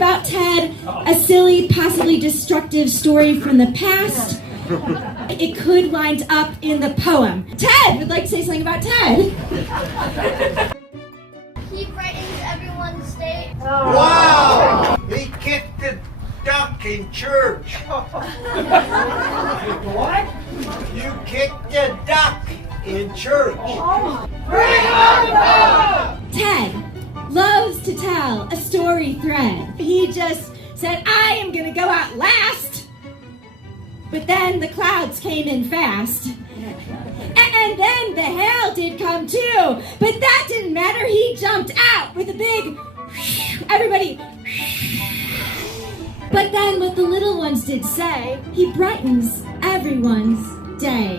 about Ted, a silly, possibly destructive story from the past. It could wind up in the poem. Ted would like to say something about Ted. He brightens everyone's day. Wow! He kicked the duck in church. What? You kicked the duck in church. Ted loves to tell a story thread. He just said, I am gonna go out last. But then the clouds came in fast. And then the hail did come too. But that didn't matter. He jumped out with a big everybody. But then what the little ones did say, he brightens everyone's day.